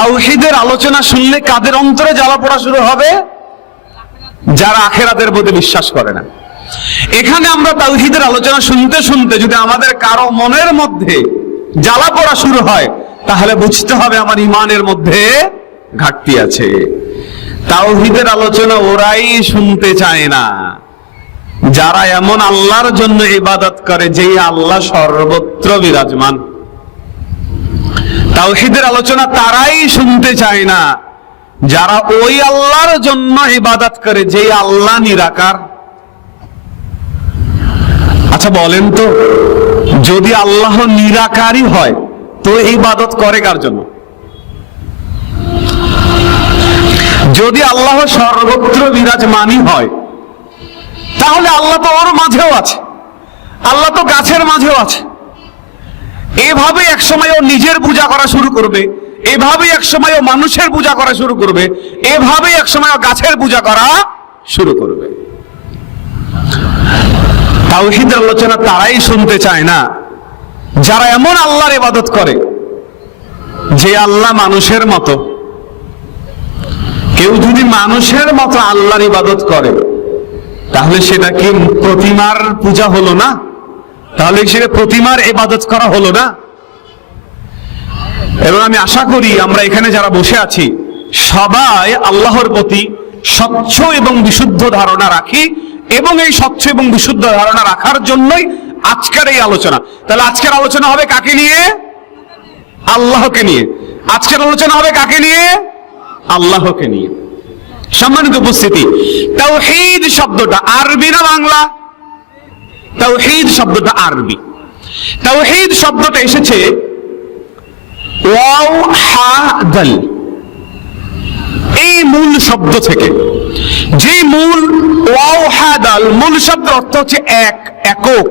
তাওহিদের আলোচনা শুনলে কাদের অন্তরে জ্বালা পড়া শুরু হবে? যারা আখেরাতের প্রতি বিশ্বাস করে না। এখানে আমরা তাওহিদের আলোচনা শুনতে শুনতে যদি আমাদের কারও মনের মধ্যে জ্বালা পড়া শুরু হয়, তাহলে বুঝতে হবে আমার ইমানের মধ্যে ঘাটতি আছে। তাওহিদের আলোচনা ওরাই শুনতে চায় না। যারা এমন আল্লাহর জন্য ইবাদত করে, যেই আল্লাহ সর্বত্র বিরাজমান। তাওহিদের আলোচনা তারাই শুনতে চায় না। যারা ওই আল্লাহর জন্য ইবাদত করে যে আল্লাহ নিরাকার। আচ্ছা বলেন তো, যদি আল্লাহ নিরাকারই হয়, তো ইবাদত করে কার জন্য? যদি আল্লাহ সর্বত্র বিরাজমানই হয়, তাহলে আল্লাহ তো ওর মাঝেও আছে। আল্লাহ তো গাছের মাঝেও আছে। এভাবে একসময় ও নিজের পূজা করা শুরু করবে, এভাবে একসময় ও মানুষের পূজা করা শুরু করবে, এভাবে একসময় ও গাছের পূজা করা শুরু করবে। তাওহীদের আলোচনা তারাই শুনতে চায় না। যারা এমন আল্লাহর ইবাদত করে, যে আল্লাহ মানুষের মতো। কেউ যদি মানুষের মতো আল্লাহর ইবাদত করে, তাহলে সেটা কি প্রতিমার পূজা হলো না? তাহলে সেটা প্রতিমার এবাদত করা হলো না? এবং আমি আশা করি আমরা এখানে যারা বসে আছি, সবাই আল্লাহর প্রতি স্বচ্ছ এবং বিশুদ্ধ ধারণা রাখি এবং এই স্বচ্ছ এবং বিশুদ্ধ ধারণা রাখার জন্যই আজকের এই আলোচনা। তাহলে আজকের আলোচনা হবে কাকে নিয়ে? আল্লাহকে নিয়ে। আজকের আলোচনা হবে কাকে নিয়ে? আল্লাহকে নিয়ে। সম্মানিত উপস্থিতি, তাওহীদ শব্দটা আরবি না বাংলা? তাওহীদ শব্দটা আরবি। তাওহীদ শব্দটা এসেছে ওয়াও, হা, দাল। এই মূল শব্দ থেকে। যে মূল ওয়াও, হা, দাল, মূল শব্দের অর্থ হচ্ছে এক, একক।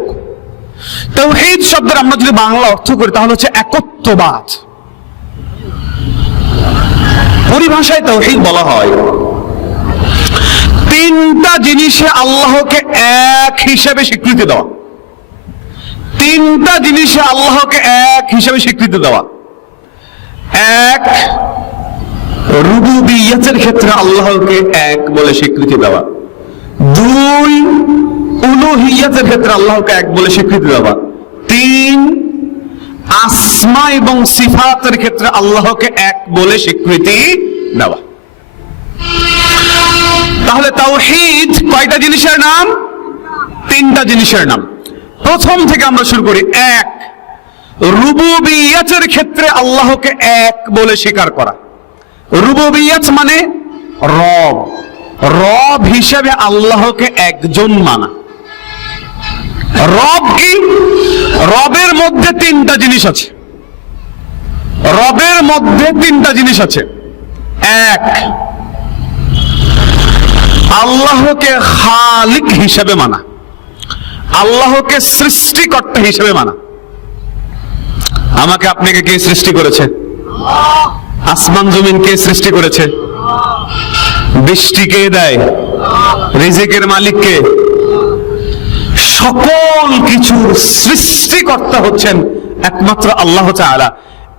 তাওহীদ শব্দের আমরা যদি বাংলা অর্থ করি, তাহলে হচ্ছে একত্ববাদ। পরিভাষায় তাওহীদ বলা হয় তিনটা জিনিসে আল্লাহকে এক হিসেবে স্বীকৃতি দেওয়া। তিনটা জিনিসে আল্লাহকে এক হিসেবে স্বীকৃতি দেওয়া। এক, রুবুবিয়তের ক্ষেত্রে আল্লাহকে এক বলে স্বীকৃতি দেওয়া। দুই, উলুহিয়তের ক্ষেত্রে আল্লাহকে এক বলে স্বীকৃতি দেওয়া। তিন, আসমা এবং সিফাতের ক্ষেত্রে আল্লাহকে এক বলে স্বীকৃতি দেওয়া। তাহলে তাওহীদ। কয়টা জিনিসের নাম? তিনটা জিনিসের নাম। প্রথম থেকে আমরা শুরু করি, এক। রুবুবিয়াতের ক্ষেত্রে আল্লাহকে এক বলে স্বীকার করা। রুবুবিয়াত মানে রব। রব হিসেবে আল্লাহকে একজন মানা। রব কি? রবের মধ্যে তিনটা জিনিস আছে। রবের মধ্যে তিনটা জিনিস আছে। এক আল্লাহকে খালিক হিসেবে মানা। আল্লাহকে সৃষ্টিকর্তা হিসেবে মানা। আমাকে আপনাকে কে সৃষ্টি করেছে? আসমান জমিন কে সৃষ্টি করেছে? বৃষ্টি কে দেয়? রিজিকের মালিক কে? সকল কিছুর সৃষ্টিকর্তা হচ্ছেন একমাত্র আল্লাহ তাআলা।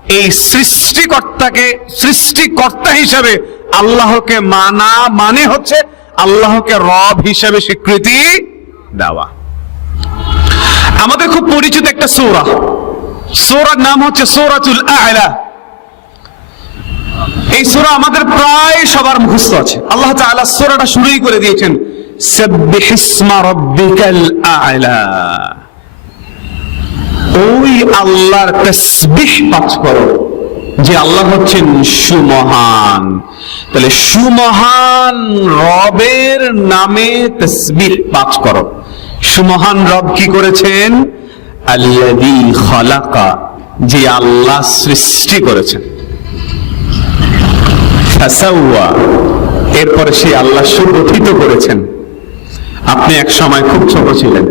এই সৃষ্টিকর্তাকে সৃষ্টিকর্তা হিসাবে আল্লাহকে মানা মানে হচ্ছে আল্লাহকে রব হিসেবে স্বীকৃতি দেওয়া। আমাদের খুব পরিচিত একটা সূরা। সূরার নাম হচ্ছে সূরাতুল আ'লা। এই সূরা আমাদের প্রায় সবার মুখস্থ আছে। আল্লাহ তাআলা সূরাটা শুরুই করে দিয়েছেন আ'লা। ওই আল্লাহর তাসবিহ পাঠ করো, যে আল্লাহ হচ্ছেন সুমহান। তাহলে সুমহান রবের নামে তসবিহ পাঠ করো। সুমহান রব কি করেছেন? খালাকা, যে আল্লাহ সৃষ্টি করেছেন। এরপরে সেই আল্লাহ সুগঠিত করেছেন। আপনি এক সময় খুব ছোট ছিলেন।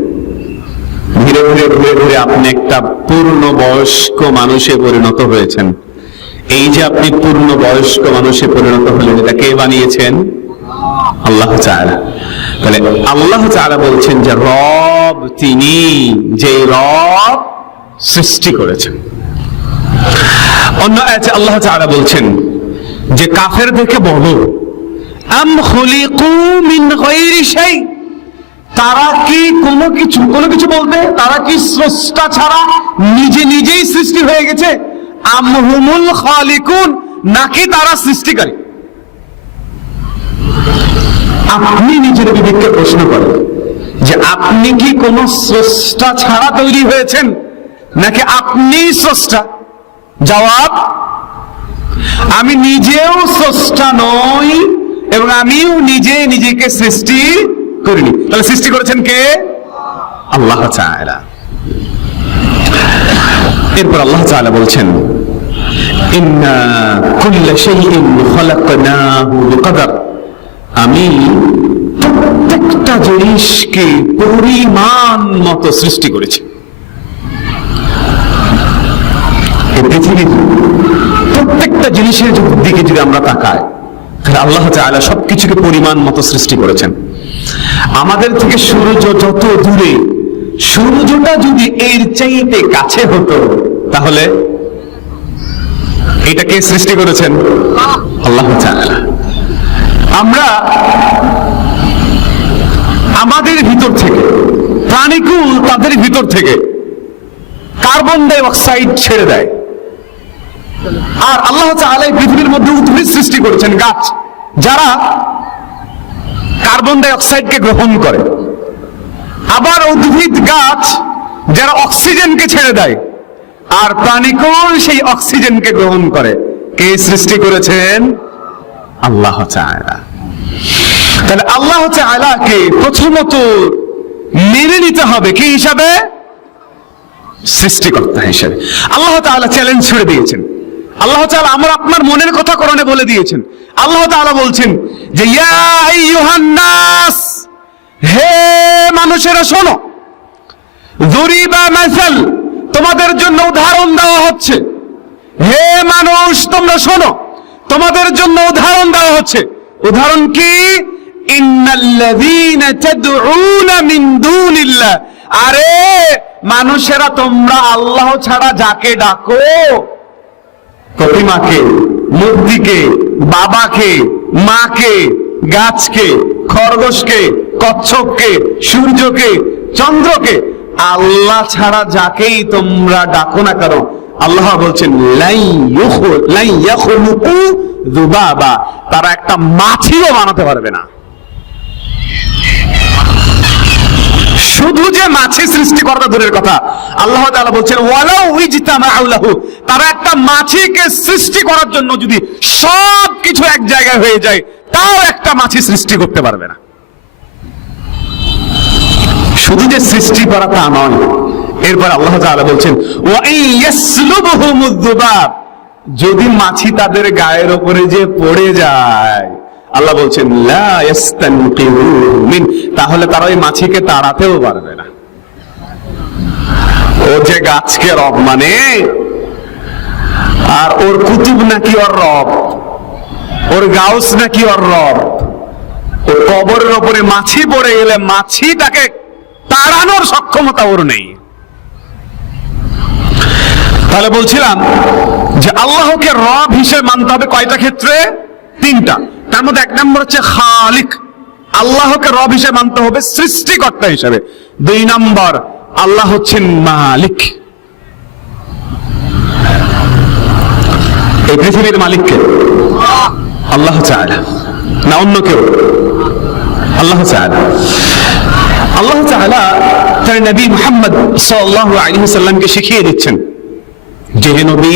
ধীরে ধীরে ধীরে ধীরে আপনি একটা পূর্ণ বয়স্ক মানুষে পরিণত হয়েছেন। এই যে আপনি পূর্ণ বয়স্ক মানুষে পরিণত হলেন, এটা কে বানিয়েছেন? আল্লাহ চালা তাহলে আল্লাহ চালা বলছেন যে রব তিনি যে রব সৃষ্টি করেছেন। অন্য আল্লাহ চালা বলছেন যে কাফের দেখে বলো, আম খুলিকু মিন গায়রি শাই। তারা কি কোনো কিছু কোনো কিছু বলবে? তারা কি স্রষ্টা ছাড়া নিজে নিজেই সৃষ্টি হয়ে গেছে? আমহুমুল খালিকুন, নাকি তারা সৃষ্টিকারী? আপনি নিজের বিবেককে প্রশ্ন করেন যে আপনি কি কোন স্রষ্টা ছাড়া তৈরি হয়েছেন, নাকি আপনি স্রষ্টা? জবাব, আমি নিজেও স্রষ্টা নই, এবং আমিও নিজে নিজেকে সৃষ্টি করিনি। তাহলে সৃষ্টি করেছেন কে? আল্লাহ চায়রা এরপর আল্লাহ তাআলা বলছেন আমি প্রত্যেকটা জিনিসকে পরিমাণ মতো সৃষ্টি করেছি। পৃথিবীর প্রত্যেকটা জিনিসের দিকে যদি আমরা তাকাই, তাহলে আল্লাহ তাআলা সবকিছুকে পরিমাণ মতো সৃষ্টি করেছেন। আমাদের থেকে সূর্য যত দূরে, সূর্যটা যদি এর চাইতে কাছে হতো, তাহলে এটাকে সৃষ্টি করেছেন আল্লাহ আমরা আমাদের ভিতর থেকে, প্রাণীকুল তাদের ভিতর থেকে কার্বন ডাই অক্সাইড ছেড়ে দেয়। আর আল্লাহ তাআলা পৃথিবীর মধ্যে উদ্ভিদ সৃষ্টি করেছেন, গাছ, যারা কার্বন ডাই অক্সাইডকে গ্রহণ করে। আবার উদ্ভিদ, গাছ, যারা অক্সিজেনকে ছেড়ে দেয়। আর প্রাণীকুল সেই অক্সিজেনকে গ্রহণ করে? কে সৃষ্টি করেছেন? আল্লাহ তাহলে আল্লাহ তাআলাকে প্রথমত মেনে নিতে হবে কি হিসাবে? সৃষ্টিকর্তা হিসেবে। আল্লাহ তাআলা চ্যালেঞ্জ ছেড়ে দিয়েছেন। আল্লাহ তাআলা আমার আপনার মনের কথা কোরআনে বলে দিয়েছেন। আল্লাহ তাআলা বলছেন যে হে মানুষেরা শোনো যুরিবা মাসাল তোমাদের জন্য উদাহরণ দেওয়া হচ্ছে। হে মানুষ, তোমরা শোনো। তোমাদের জন্য উদাহরণ দেওয়া হচ্ছে। উদাহরণ কি? আরে, মানুষেরা তোমরা আল্লাহ ছাড়া যাকে ডাকো, প্রতিমাকে, মূর্তিকে, বাবাকে, মাকে, গাছকে, খরগোশকে, কচ্ছপকে, সূর্যকে, চন্দ্রকে আল্লাহ ছাড়া যাকেই তোমরা ডাকো না কেন, আল্লাহ বলছেন তারা একটা মাছিও বানাতে পারবে না। শুধু যে মাছি সৃষ্টি করাটা দূরের কথা, আল্লাহ তাআলা বলছেন, ওয়ালাউ ইজতামাউ লাহু। তারা একটা মাছিকে সৃষ্টি করার জন্য যদি সব কিছু এক জায়গায় হয়ে যায়, তাও একটা মাছি সৃষ্টি করতে পারবে না। শুধু যে সৃষ্টি করা তা নয়, এরপর আল্লাহ তাআলা বলছেন যদি মাছি তাদের গায়ের উপরে যে পড়ে যায়, আল্লাহ বলছেন তাহলে তারা ওই মাছিকে তাড়াতেও পারবে না। ও যে গাছকে রব মানে আর ওর কুতুব নাকি ওর রব, ওর গাউস নাকি ওর রব, ও কবরের ওপরে মাছি পড়ে গেলে মাছি তাকে তাড়ানোর সক্ষমতা ওর নেই। তাহলে বলছিলাম যে আল্লাহকে রব হিসেবে মানতে হবে কয়টা ক্ষেত্রে? তিনটা। তার মধ্যে এক নম্বর হচ্ছে খালিক। আল্লাহকে রব হিসেবে মানতে হবে সৃষ্টিকর্তা হিসেবে। দুই নম্বর, আল্লাহ হচ্ছেন মালিক। এই পৃথিবীর মালিককে আল্লাহ চায় না। অন্য কেউ। আল্লাহ চায় আল্লাহ তাআলা তার নবী মুহাম্মদ সাল্লাল্লাহু আলাইহি সাল্লামকে শিখিয়ে দিচ্ছেন। যে হে নবী,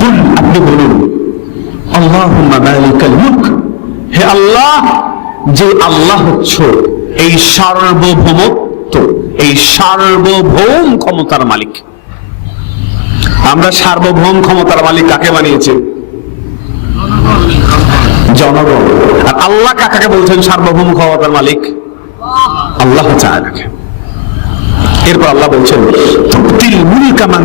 কুল আপনি বলুন, আল্লাহুম্মা মালিকাল মুলক। হে আল্লাহ, যে আল্লাহ হচ্ছ, এই সার্বভৌমত্ব, এই সার্বভৌম ক্ষমতার মালিক। আমরা সার্বভৌম ক্ষমতার মালিক কাকে বানিয়েছে? জনগণ। আর আল্লাহ কাকাকে বলছেন সার্বভৌম ক্ষমতার মালিক? আল্লাহ তাআলাকে এরপর আল্লাহ বলছেন মান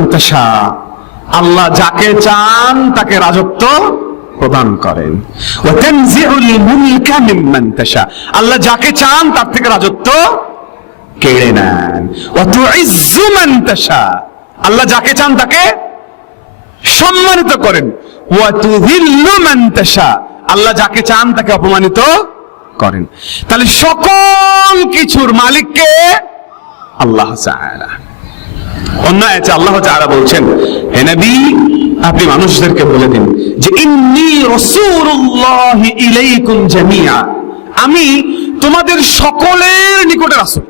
আল্লাহ যাকে চান তাকে রাজত্ব প্রদান করেন। আল্লাহ যাকে চান তার থেকে রাজত্ব কেড়ে নেন। আল্লাহ যাকে চান তাকে সম্মানিত করেন। আল্লাহ যাকে চান তাকে অপমানিত করেন। তাহলে সকল কিছুর মালিককে আল্লাহ তাআলা অন্য আছে আল্লাহ তাআলা বলছেন, হে নবী, আপনি মানুষদেরকে বলে দিন যে, ইন্নী রাসূলুল্লাহ ইলাইকুম জামিআ। আমি তোমাদের সকলের নিকটে রাসূল।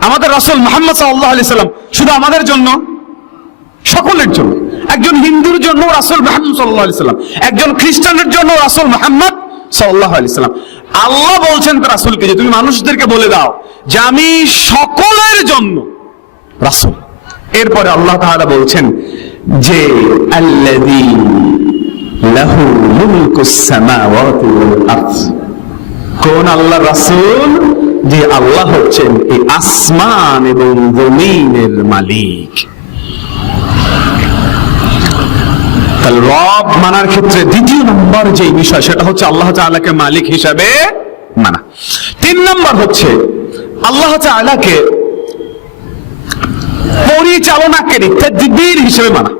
আমাদের রাসূল মুহাম্মদ সাল্লাল্লাহু আলাইহি সাল্লাম শুধু আমাদের জন্য? সকলের জন্য। একজন হিন্দুর জন্য রাসূল মুহাম্মদ সাল্লাল্লাহু আলাইহি সাল্লাম। একজন খ্রিস্টানের জন্য রাসূল মুহাম্মদ সাল্লাল্লাহু আলাইহি সাল্লাম। আল্লাহ বলছেন রাসূলকে যে তুমি মানুষদেরকে বলে দাও যে আমি সকলের জন্য রাসূল। এরপরে আল্লাহ তাআলা বলছেন যে কোন আল্লাহ রাসূল যে আল্লাহ হচ্ছেন এই আসমান এবং জমিনের মালিক। রব মানার ক্ষেত্রে দ্বিতীয় নম্বর যে বিষয়, সেটা হচ্ছে আল্লাহ তাআলাকে মালিক হিসাবে মানা। তিন নম্বর হচ্ছে, আল্লাহ তাআলাকে পরিচালনাকারী তাদবীর হিসেবে মানা।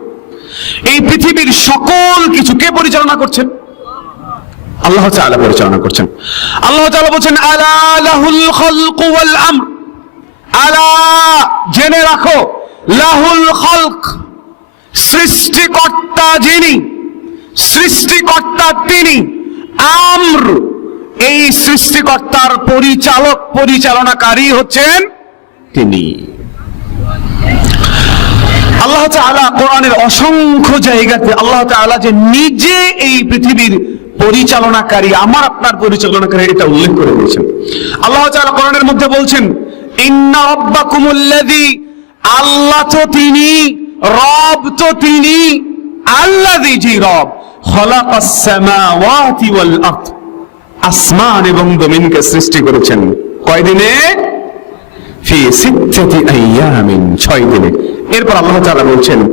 এই পৃথিবীর সকল কিছু কে পরিচালনা করছেন? আল্লাহ তাআলা পরিচালনা করছেন। আল্লাহ তাআলা বলছেন, আলা লাহুল খালকু ওয়াল আমর। আলা, জেনে রাখো, লাহুল খালক সৃষ্টিকর্তা যিনি, সৃষ্টিকর্তা তিনি, আমর। এই সৃষ্টিকর্তার পরিচালক, পরিচালনাকারী হচ্ছেন তিনি। আল্লাহ তাআলা কোরআনের অসংখ্য জায়গাতে, আল্লাহ তাআলা যে নিজে এই পৃথিবীর পরিচালনাকারী, আমার আপনার পরিচালনাকারী, এটা উল্লেখ করে দিয়েছেন। আল্লাহ তাআলা কোরআনের মধ্যে বলছেন, ইন্না রাব্বাকুমুল্লাযী আল্লাহ তো তিনি রব তো তিনি আল্লাযী জি রব। আসমান এবং জমিনকে সৃষ্টি করেছেন। কয় দিনে? ফি সিত্তাতি আইয়ামিন, ছয় দিনে। এরপর আল্লাহ তাআলা বলছেন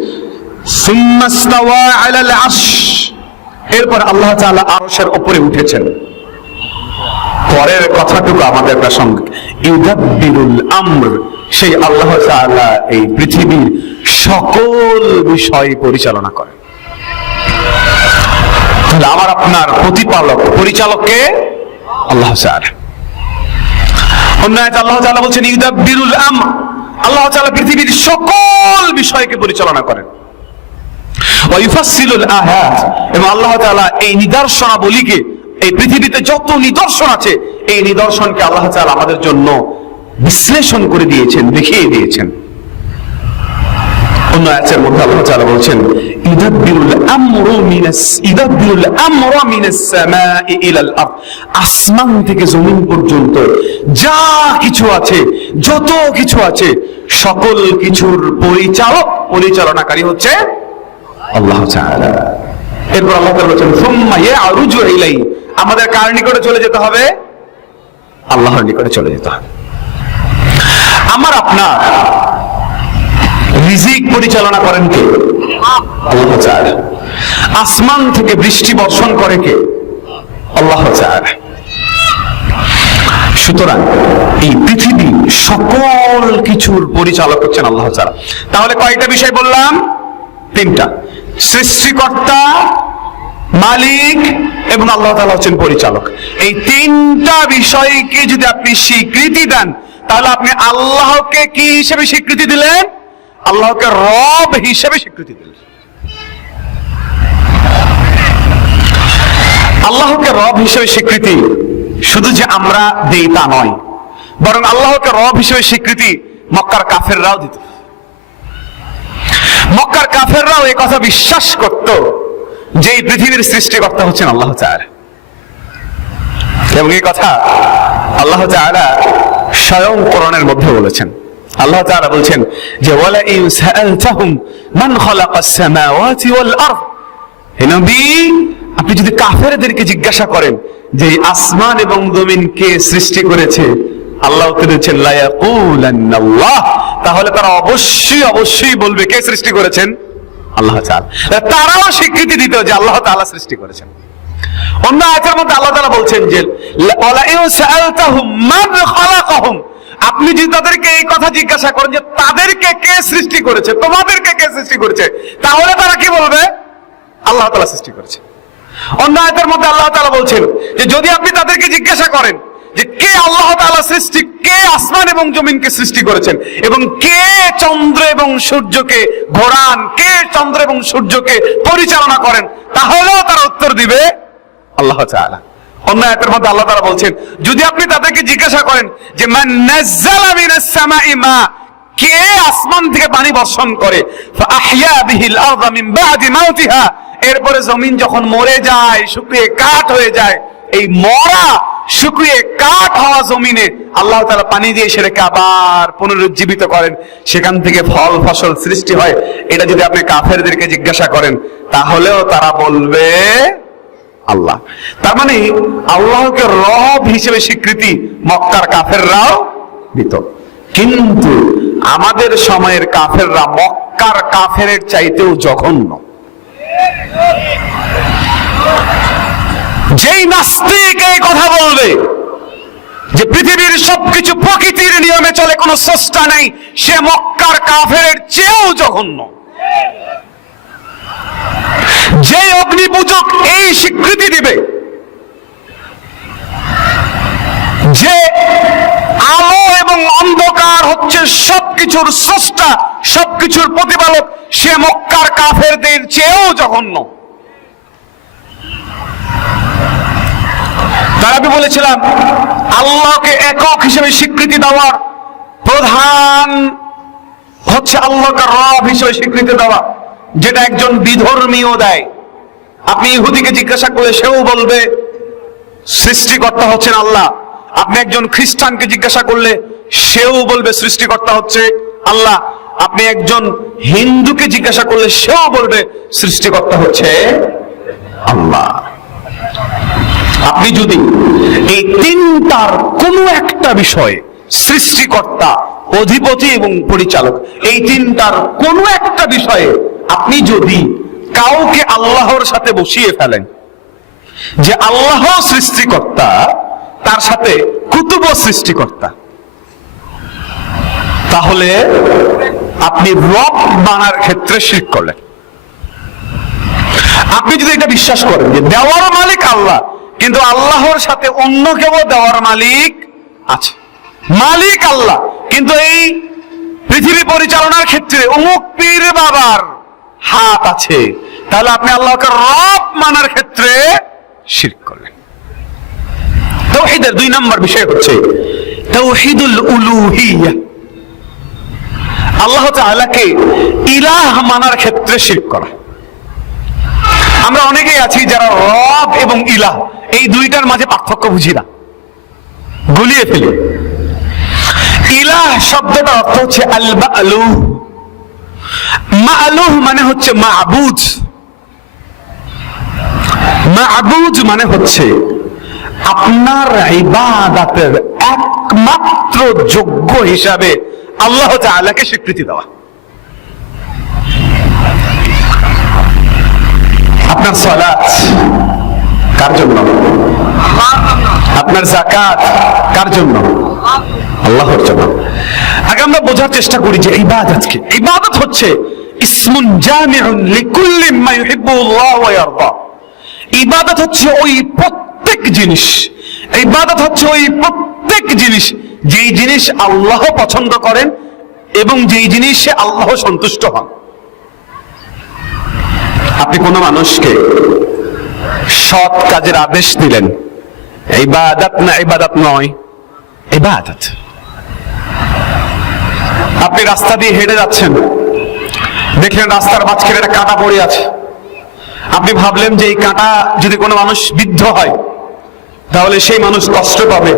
এরপর আল্লাহ তাআলা আরশের উপরে উঠেছেন। পরের কথাটুকু আমাদের প্রাসঙ্গ। ইউদাব্বিরুল আমর সেই আল্লাহ এই পৃথিবীর সকল বিষয় পরিচালনা করেন। তাহলে আমার আপনার প্রতিপালক পরিচালককে আল্লাহ তাআলা। আল্লাহ বলছেন আমর। আল্লাহ পৃথিবীর সকল বিষয়কে পরিচালনা করেন। এবং আল্লাহ তাআলা এই নিদর্শনাবলীকে, এই পৃথিবীতে যত নিদর্শন আছে, এই নিদর্শনকে আল্লাহ আমাদের জন্য বিশ্লেষণ করে দিয়েছেন, দেখিয়ে দিয়েছেন। অন্য আয়াতের মধ্যে আল্লাহ তাআলা বলছেন ইদাব্বিরুল আমরু মিনাস ইদাব্বিরুল আমরা মিনাস সামাই ইলাল আরদ। আসমান থেকে জমিন পর্যন্ত যা কিছু আছে, যত কিছু আছে, সকল কিছুর পরিচালক, পরিচালনাকারী হচ্ছে আল্লাহ তাআলা। এরপর আল্লাহ তাআলা বলছেন, সুম্মা ইয়ারুজু ইলাই আমাদের কার নিকটে চলে যেতে হবে? আল্লাহর নিকটে চলে যেতে হবে। আমার আপনার। রিজিক পরিচালনা করেন কে? আসমান থেকে বৃষ্টি বর্ষণ করে কে? আল্লাহ সুতরাং এই পৃথিবী সকল কিছুর পরিচালক হচ্ছেন আল্লাহ তাহলে কয়টা বিষয় বললাম? তিনটা। সৃষ্টিকর্তা, মালিক এবং আল্লাহ তাআলা হচ্ছেন পরিচালক। এই তিনটা বিষয়কে যদি আপনি স্বীকৃতি দেন তাহলে আপনি আল্লাহকে কি হিসেবে স্বীকৃতি দিলেন? আল্লাহকে রব হিসেবে স্বীকৃতি দিলেন। আল্লাহকে রব হিসেবে স্বীকৃতি শুধু যে আমরা দেই তা নয়, বরং আল্লাহকে রব হিসেবে স্বীকৃতি মক্কার কাফেররাও দিত। মক্কার কাফেররাও এই কথা বিশ্বাস করত যে এই পৃথিবীর সৃষ্টিকর্তা হচ্ছেন আল্লাহ চার এবং এই কথা আল্লাহ তাআলা স্বয়ং কোরআনের মধ্যে বলেছেন। আল্লাহ তাআলা বলছেন যে ওয়ালা ইন সাআলতাহুম মান খালাকাস সামাওয়াতি ওয়াল আরদ। হে নবী, আপনি যদি কাফেরদেরকে জিজ্ঞাসা করেন যে আসমান এবং জমিন কে সৃষ্টি করেছে? আল্লাহ উত্তর দিচ্ছেন, লা ইয়াকুলান্নাল্লাহ। তাহলে তারা অবশ্যই অবশ্যই বলবে, কে সৃষ্টি করেছেন? আল্লাহ তাআলা। তারাও স্বীকৃতি দিত যে, আল্লাহ তাআলা সৃষ্টি করেছেন। অন্য আয়াতের মধ্যে আল্লাহ তাআলা বলছেন যে আপনি যদি তাদেরকে এই কথা জিজ্ঞাসা করেন যে, তাদেরকে কে সৃষ্টি করেছে? তোমাদেরকে কে সৃষ্টি করেছে? তাহলে তারা কি বলবে? আল্লাহ তাআলা সৃষ্টি করেছে। অন্য আয়াতের মধ্যে আল্লাহ তাআলা বলছেন যে, যদি আপনি তাদেরকে জিজ্ঞাসা করেন যে, কে আল্লাহ তাআলা সৃষ্টি, কে আসমান এবং জমিনকে সৃষ্টি করেছেন? এবং কে চন্দ্র এবং সূর্যকে ঘোরান? কে চন্দ্র এবং সূর্যকে পরিচালনা করেন? তাহলেও তারা উত্তর দিবে আল্লাহ তাআলা। অন্য আয়াতের মধ্যে আল্লাহ তাআলা বলছেন, যদি আপনি তাদেরকে জিজ্ঞাসা করেন যে, মান নাযালা মিনাস সামাই মা কে আসমান থেকে পানি বর্ষণ করে? বিহিল মিন বাদি মাউতিহা এরপরে জমিন যখন মরে যায়, শুকিয়ে কাঠ হয়ে যায়, এই মরা, শুকিয়ে কাঠ হওয়া জমিনে আল্লাহ তাআলা পানি দিয়ে সেটাকে আবার পুনরুজ্জীবিত করেন। সেখান থেকে ফল, ফসল সৃষ্টি হয়। এটা যদি আপনি কাফেরদেরকে জিজ্ঞাসা করেন, তাহলেও তারা বলবে আল্লাহ। তার মানে আল্লাহকে রব হিসেবে স্বীকৃতি মক্কার কাফেররাও দিত। কিন্তু আমাদের সময়ের কাফেররা মক্কার কাফের চাইতেও জঘন্য। যেই নাস্তিক এই কথা বলবে যে পৃথিবীর সবকিছু প্রকৃতির নিয়মে চলে, কোনো স্রষ্টা নেই, সে মক্কার কাফের চেয়েও জঘন্য। যে অগ্নিপূজক এই স্বীকৃতি দিবে, যে আলো এবং অন্ধকার হচ্ছে সবকিছুর স্রষ্টা, সবকিছুর প্রতিপালক, সে মক্কার কাফেরদের চেয়েও জঘন্য। তার আমি বলেছিলাম, আল্লাহকে একক হিসেবে স্বীকৃতি দেওয়ার প্রধান হচ্ছে আল্লাহকে রব হিসেবে স্বীকৃতি দেওয়া। যেটা একজন বিধর্মীয় দেয়। আপনি ইহুদিকে জিজ্ঞাসা করলে সেও বলবে, সৃষ্টিকর্তা হচ্ছেন আল্লাহ। আপনি একজন খ্রিস্টানকে জিজ্ঞাসা করলে সেও বলবে, সৃষ্টিকর্তা হচ্ছে আল্লাহ। আপনি একজন হিন্দুকে জিজ্ঞাসা করলে সেও বলবে, সৃষ্টিকর্তা হচ্ছে আল্লাহ। আপনি যদি এই তিনটার কোনো একটা বিষয়ে সৃষ্টিকর্তা, অধিপতি এবং পরিচালক, এই তিনটার কোনো একটা বিষয়ে আপনি যদি কাউকে আল্লাহর সাথে বসিয়ে ফেলেন, যে আল্লাহ সৃষ্টিকর্তা, তার সাথে কুতুব সৃষ্টিকর্তা, তাহলে আপনি রব বানার ক্ষেত্রে শির করলেন। আপনি যদি এটা বিশ্বাস করেন যে দেওয়ার মালিক আল্লাহ, কিন্তু আল্লাহর সাথে অন্য কেউ দেওয়ার মালিক আছে। মালিক আল্লাহ, কিন্তু এই পৃথিবী পরিচালনার ক্ষেত্রে অমুক পীর বাবার হাত আছে। তাহলে আপনি আল্লাহকে রব মানার ক্ষেত্রে শিরক করলেন। তৌহিদের দুই নম্বর বিষয় হচ্ছে তৌহিদুল উলুহিয়া। আল্লাহ তাআলাকে ইলাহ মানার ক্ষেত্রে শিরক করা। আমরা অনেকেই আছি যারা রব এবং ইলাহ, এই দুইটার মাঝে পার্থক্য বুঝি না। গুলিয়ে ফেলি। ইলাহ শব্দটার অর্থ হচ্ছে আল মা'লুহ মানে হচ্ছে মানে হচ্ছে আপনার একমাত্র যোগ্য হিসাবে আল্লাহ তাআলাকে স্বীকৃতি দেওয়া। আপনার সলাৎ কার জন্য? আপনার জাকাত কার জন্য? আল্লাহর জন্য। আগে আমরা বোঝার চেষ্টা করি যে ইবাদত কি? ইবাদত হচ্ছে ইসমুন জামিউন লিকুল্লি মা ইউহিব্বুল্লাহ ওয়া ইয়ারদা। ইবাদত হচ্ছে ওই প্রত্যেক জিনিস। ইবাদত হচ্ছে ওই প্রত্যেক জিনিস। যেই জিনিস আল্লাহ পছন্দ করেন এবং যেই জিনিসে আল্লাহ সন্তুষ্ট হন। আপনি কোনো মানুষকে সৎ কাজের আদেশ দিলেন ইবাদত না ইবাদত নয় ইবাদত আপনি রাস্তা দিয়ে হেঁটে যাচ্ছেন। দেখলেন রাস্তার মাঝখানে একটা কাঁটা পড়ে আছে। আপনি ভাবলেন যে এই কাঁটা যদি কোনো মানুষ বিদ্ধ হয় তাহলে সেই মানুষ কষ্ট পাবে।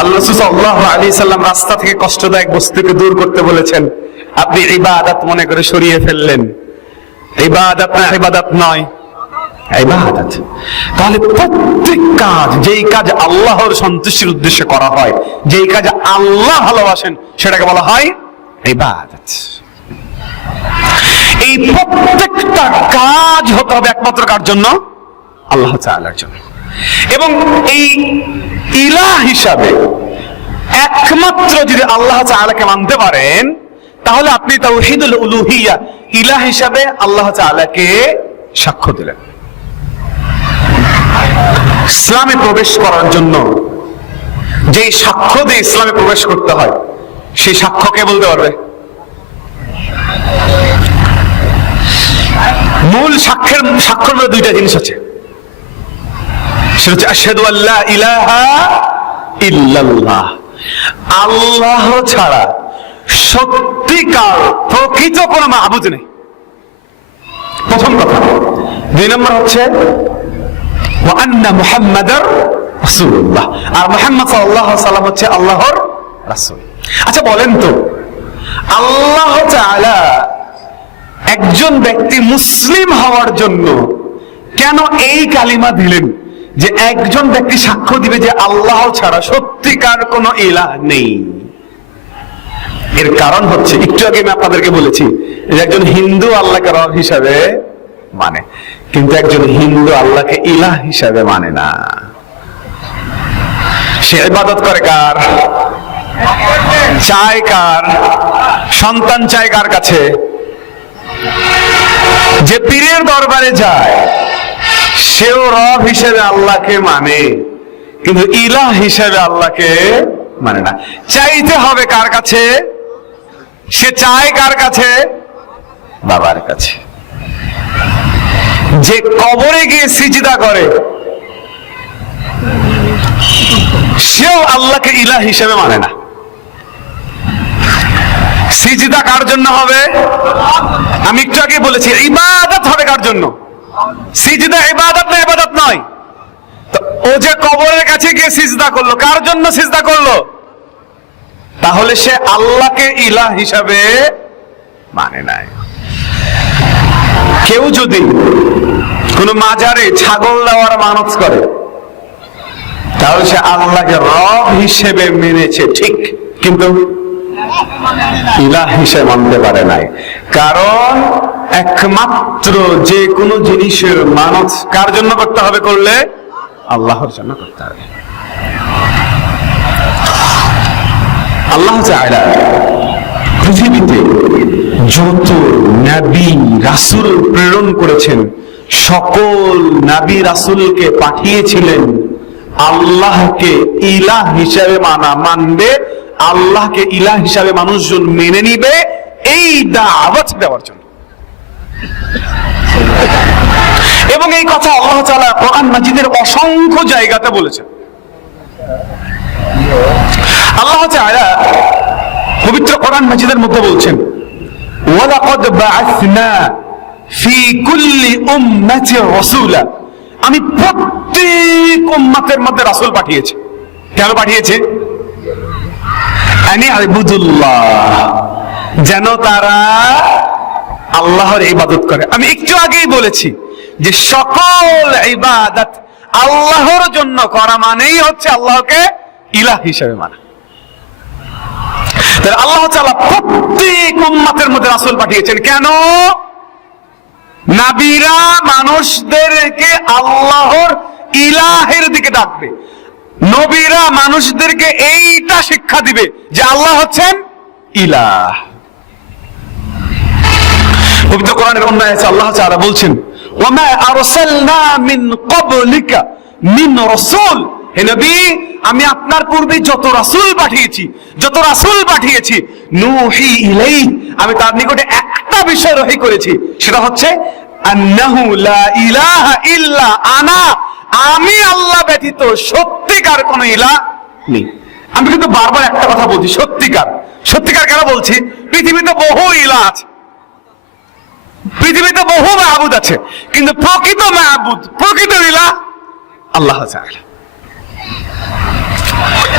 আল্লাহ সাল্লাহ আলী সাল্লাম রাস্তা থেকে কষ্টদায়ক বস্তুকে দূর করতে বলেছেন। আপনি ইবাদত মনে করে সরিয়ে ফেললেন। ইবাদত না ইবাদত নয়। ইবাদত। তাহলে প্রত্যেক কাজ, যেই কাজ আল্লাহর সন্তুষ্টির উদ্দেশ্যে করা হয়, যেই কাজ আল্লাহ ভালোবাসেন, সেটাকে বলা হয় ইবাদত। এই প্রত্যেকটা কাজ হতে হবে একমাত্র কার জন্য? আল্লাহ তাআলার জন্য। এবং এই ইলাহ হিসাবে একমাত্র যদি আল্লাহ তাআলাকে মানতে পারেন, তাহলে আপনি তাওহীদুল উলুহিয়া ইলাহ হিসাবে আল্লাহ তাআলাকে সাক্ষ্য দিলেন। ইসলামে প্রবেশ করার জন্য যেই সাক্ষ্য দিয়ে ইসলামে প্রবেশ করতে হয়, সেই সাক্ষ্য কে বলতে পারবে? মূল সাক্ষ্যের সাক্ষ্যের মধ্যে দুইটা জিনিস আছে। সেটা হচ্ছে আল্লাহ ইলাহা ইল্লাল্লাহ। আল্লাহ ছাড়া সত্যিকার প্রকৃত কোনো মাহবুদ নেই। প্রথম কথা। দুই নম্বর হচ্ছে আর সাল্লাম হচ্ছে আল্লাহর আচ্ছা বলেন তো, আল্লাহ একজন ব্যক্তি মুসলিম হওয়ার জন্য কেন এই কালিমা দিলেন? যে একজন ব্যক্তি সাক্ষ্য দিবে যে আল্লাহ ছাড়া সত্যিকার কোনো ইলাহ নেই। এর কারণ হচ্ছে, একটু আগে আমি আপনাদেরকে বলেছি, যে একজন হিন্দু আল্লাহকে রব হিসাবে মানে। কিন্তু একজন হিন্দু আল্লাহকে ইলাহ হিসাবে মানে না। সে ইবাদত করে কার? চায় কার? সন্তান চায় কার কাছে? যে পীরের দরবারে যায়, সেও রব হিসেবে আল্লাহকে মানে কিন্তু ইলাহ হিসেবে আল্লাহকে মানে না। চাইতে হবে কার কাছে? সে চায় কার কাছে? বাবার কাছে। যে কবরে গিয়ে সিজদা করে, সেও আল্লাহকে ইলাহ হিসেবে মানে না। সিজদা কার জন্য হবে? আমি একটু আগে বলেছি, ইবাদত হবে কার জন্য? সিজদা ইবাদত না ইবাদত নয়। ও যে কবরের কাছে গিয়ে সিজদা করল, কার জন্য সিজদা করল? তাহলে সে আল্লাহকে ইলাহ হিসাবে মানে নাই। কেউ যদি কোন মাজারে ছাগল দেওয়ার মানত করে। তাহলে সে আল্লাহকে রব হিসেবে মেনেছে, ঠিক। কিন্তু ইলাহ হিসেবে মানতে পারে নাই। কারণ একমাত্র যে কোনো জিনিসের মানত কার জন্য করতে হবে করলে? আল্লাহর জন্য করতে হবে। আল্লাহ পৃথিবীতে যত নাবী রাসূল প্রেরণ করেছেন সকল নাবী রাসুলকে পাঠিয়েছিলেন আল্লাহকে ইলাহ হিসাবে মানা, মানবে, আল্লাহকে ইলাহ হিসাবে মানুষজন মেনে নিবে, এই দাওয়াত দেওয়ার জন্য। এবং এই কথা আল্লাহ তাআলা কোরআন মাজিদের অসংখ্য জায়গাতে বলেছেন। আল্লাহ তাআলা পবিত্র কোরআন মাজিদের মধ্যে বলছেন, ওয়ালাকাদ বাআসনা ফি কুল্লি উম্মাতির রাসূলা। আমি প্রত্যেক উম্মতের মধ্যে রাসূল পাঠিয়েছি। কেন পাঠিয়েছি? যেন তারা আল্লাহর ইবাদত করে। আমি একটু আগেই বলেছি যে সকল ইবাদত আল্লাহর জন্য করা মানেই হচ্ছে আল্লাহকে ইলাহ হিসেবে মানা। তাহলে আল্লাহ তাআলা প্রত্যেক উম্মতের মধ্যে রাসূল পাঠিয়েছেন। কেন? নাবিরা মানুষদেরকে আল্লাহর ইলাহের দিকে ডাকবে। নবীরা মানুষদেরকে এইটা শিক্ষা দিবে যে আল্লাহ হচ্ছেন ইলাহ। পবিত্র কোরআনের অন্য আছে, আল্লাহ তাআলা বলছেন ওয়ামা আরসালনা মিন ক্বাবলিকা মিন রাসূল। হে আমি আপনার পূর্বে যত রাসূল পাঠিয়েছি, যত রাসূল পাঠিয়েছি, নূহি ইলাই আমি তার নিকটে একটা বিষয় রহি করেছি, সেটা হচ্ছে আন্নাহু লা ইলাহা ইল্লা আনা, আমি আল্লাহ ব্যতীত সত্যিকার কোন ইলাহ নেই। আমি কিন্তু বারবার একটা কথা বলছি, সত্যিকার। সত্যিকার কেন বলছি? পৃথিবীতে বহু ইলা আছে। পৃথিবীতে বহু মাহবুদ আছে, কিন্তু প্রকৃত মাহবুদ, প্রকৃত ইলা আল্লাহ তাআলা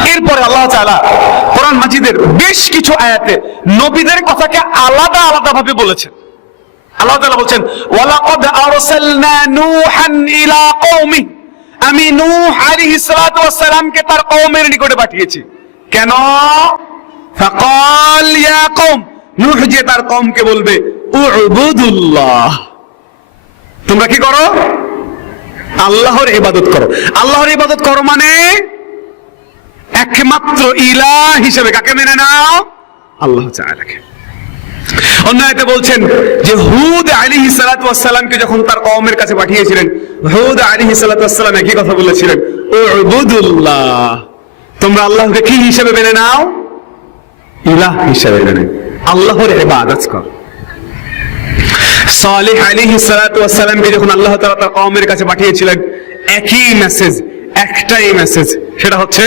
এরপরে আল্লাহ তাআলা কোরআন মাজিদের বেশ কিছু আয়াতে নবীদের কথাকে আলাদা আলাদা ভাবে বলেছেন। আল্লাহ বলছেন, ওয়ালাকাদ আরসালনা নূহান ইলা কওমি। আমি নূহ আলাইহিস সালাতু তার কওমের নিকটে পাঠিয়েছি। কেন? ফাকাল ইয়া কওম। নূহ যে তার কওমকে বলবে, উবুদুল্লাহ। তোমরা কি করো? আল্লাহর ইবাদত করো। আল্লাহর ইবাদত করো মানে একমাত্র ইলা হিসেবে কাকে মেনে নাও? আল্লাহ তাআলাকে। অন্য বলছেন যে হুদ আলী সালাতামকে যখন তার কওমের কাছে পাঠিয়েছিলেন, হুদ আলী সালাতাম একই কথা বলেছিলেন, উবুদুল্লাহ, তোমরা আল্লাহকে কি হিসেবে মেনে নাও? ইলাহ হিসেবে মেনে আল্লাহর ইবাদত কর। সালেহ আলাইহি সালাতামকে যখন আল্লাহ তাআলা তার কওমের কাছে পাঠিয়েছিলেন, একই মেসেজ একটাই মেসেজ সেটা হচ্ছে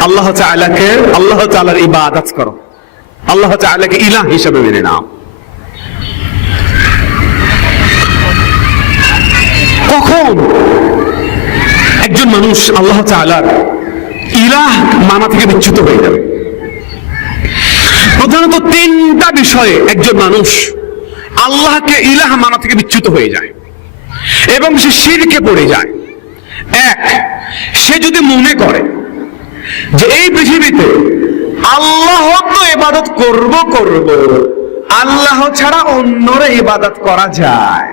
আল্লাহ তাআলাকে, আল্লাহ তাআলার ইবাদত করো। আল্লাহ তাআলাকে ইলাহ হিসেবে মেনে নাও। কখন একজন মানুষ আল্লাহ তাআলার ইলাহ মানা থেকে বিচ্যুত হয়ে যাবে? প্রধানত তিনটা বিষয়ে একজন মানুষ আল্লাহকে ইলাহ মানা থেকে বিচ্যুত হয়ে যায় এবং সে শিরকে পড়ে যায়। এক, সে যদি মনে করে যে এই পৃথিবীতে আল্লাহ তো ইবাদত করব করব, আল্লাহ ছাড়া অন্যরা ইবাদত করা যায়।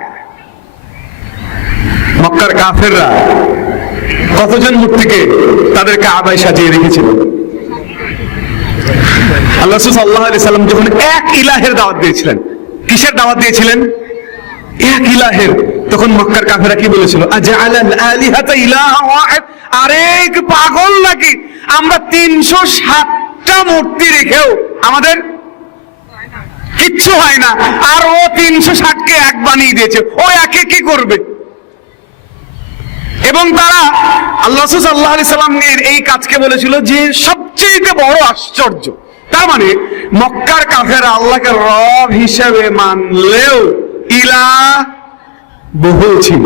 মক্কার কাফেররা কতজন মূর্তিকে তাদেরকে আদায় সাজিয়ে রেখেছিল? আল্লাহ সাল্লাহ আলি সাল্লাম যখন এক ইলাহের দাওয়াত দিয়েছিলেন, কিসের দাওয়াত দিয়েছিলেন? এক ইলাহের। তখন মক্কার কাফেরা কি বলেছিল? আজআলাল আলিহাতা ইলাহা ওয়াহিদ। আরে পাগল নাকি আমরা তিনশো ষাটটা মূর্তি রেখেও আমাদের কিচ্ছু হয় না। আর ও তিনশো ষাটকে এক বানিয়ে দিয়েছে। ও একে কি করবে। এবং তারা আল্লাহ সাল্লাহ আলি সাল্লামের এই কাজকে বলেছিল যে সবচেয়ে বড় আশ্চর্য। তার মানে মক্কার কাফেরা আল্লাহকে রব হিসেবে মানলেও ইলা বহু ছিল।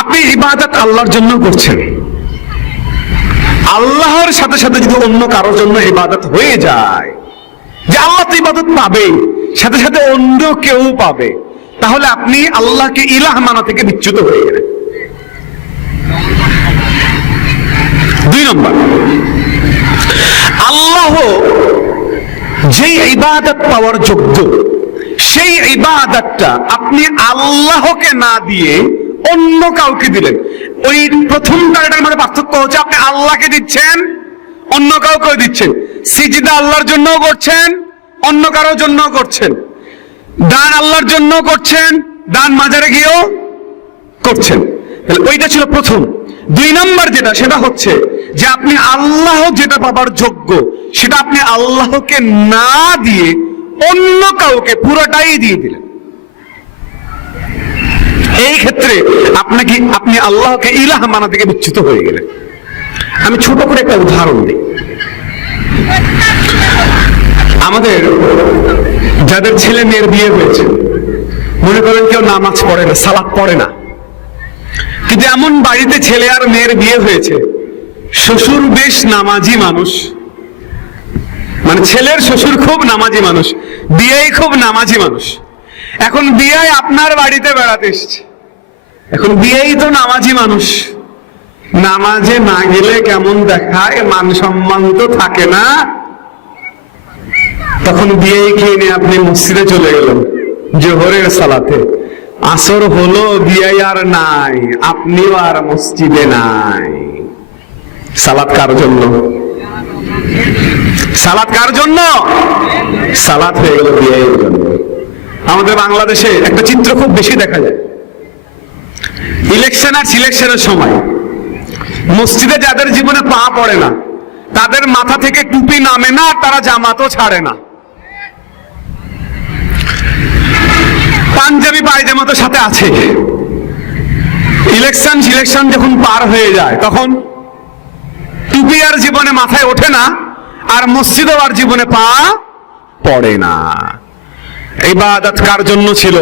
আপনি ইবাদত আল্লাহর জন্য করছেন। আল্লাহর সাথে সাথে যদি অন্য কারোর জন্য ইবাদত হয়ে যায়, যে আল্লাহ তো ইবাদত পাবে, সাথে সাথে অন্য কেউ পাবে, তাহলে আপনি আল্লাহকে ইলাহ মানা থেকে বিচ্যুত হয়ে গেলেন। দুই নম্বর, আল্লাহ যেই ইবাদত পাওয়ার যোগ্য, সেই ইবাদতটা আপনি আল্লাহকে না দিয়ে অন্য কাউকে দিলেন। ওই প্রথম কারণের মধ্যে পার্থক্য হচ্ছে আপনি আল্লাহকে দিচ্ছেন, অন্য কাউকে দিচ্ছেন। সিজিদা আল্লাহর জন্য করছেন, অন্য কারোর জন্য করছেন। দান আল্লাহর জন্য করছেন, দান মাজারে গিয়েও করছেন। তাহলে ওইটা ছিল প্রথম। দুই নম্বর যেটা, সেটা হচ্ছে যে আপনি আল্লাহ যেটা পাবার যোগ্য, সেটা আপনি আল্লাহকে না দিয়ে অন্য কাউকে পুরোটাই দিয়ে দিলেন। এই ক্ষেত্রে আপনাকে আপনি আল্লাহকে ইলাহ মানা থেকে বিচ্যুত হয়ে গেলেন। আমি ছোট করে একটা উদাহরণ দিই। আমাদের যাদের ছেলে মেয়ের বিয়ে হয়েছে, মনে করেন কেউ নামাজ পড়ে না, সালাদ পড়ে না। কিন্তু এমন বাড়িতে ছেলে আর মেয়ের বিয়ে হয়েছে, শ্বশুর বেশ নামাজি মানুষ। মানে ছেলের শ্বশুর খুব নামাজি মানুষ, বিয়েই খুব নামাজি মানুষ। এখন বিয়ে আপনার বাড়িতে বেড়াতে এসছে। এখন বিয়েই তো নামাজি মানুষ। নামাজে না গেলে কেমন দেখায়? মান সম্মান তো থাকে না। তখন বিয়ে খেয়ে নিয়ে আপনি মসজিদে চলে গেলেন, জোহরের সালাতে। আসর হলো বিয়ে আর নাই, আপনিও আর মসজিদে নাই। সালাত কার জন্য? সালাত কার জন্য? সালাত হয়ে গেল বিয়ের জন্য। আমাদের বাংলাদেশে একটা চিত্র খুব বেশি দেখা যায়। ইলেকশন আর সিলেকশনের সময় মসজিদে যাদের জীবনে পা পড়ে না, তাদের মাথা থেকে টুপি নামে না তারা জামাতও ছাড়ে না। পাঞ্জাবি পায়জামা তো সাথে আছে। ইলেকশন, সিলেকশন যখন পার হয়ে যায়, তখন টুপি আর জীবনে মাথায় ওঠে না আর মসজিদও আর জীবনে পা পড়ে না। ইবাদত কার জন্য ছিল?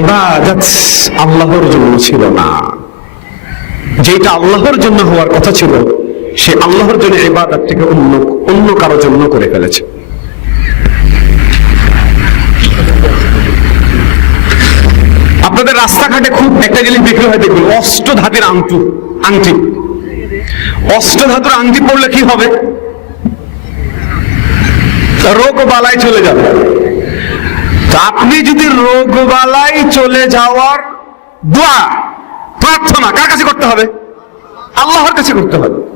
ইবাদত আল্লাহর জন্য ছিল না। যেটা আল্লাহর জন্য হওয়ার কথা ছিল, সে আল্লাহর জন্য ইবাদত থেকে অন্য অন্য কারোর জন্য করে ফেলেছে। আপনাদের রাস্তাঘাটে খুব একটা জিনিস বিক্রি হয় দেখবেন অষ্টধাতুর আংটু, আংটি। অষ্টধাতুর আংটি পড়লে কি হবে? রোগ বালায় চলে যাবে। আপনি যদি রোগ বালাই চলে যাওয়ার দোয়া, প্রার্থনা কার কাছে করতে হবে? আল্লাহর কাছে করতে হবে।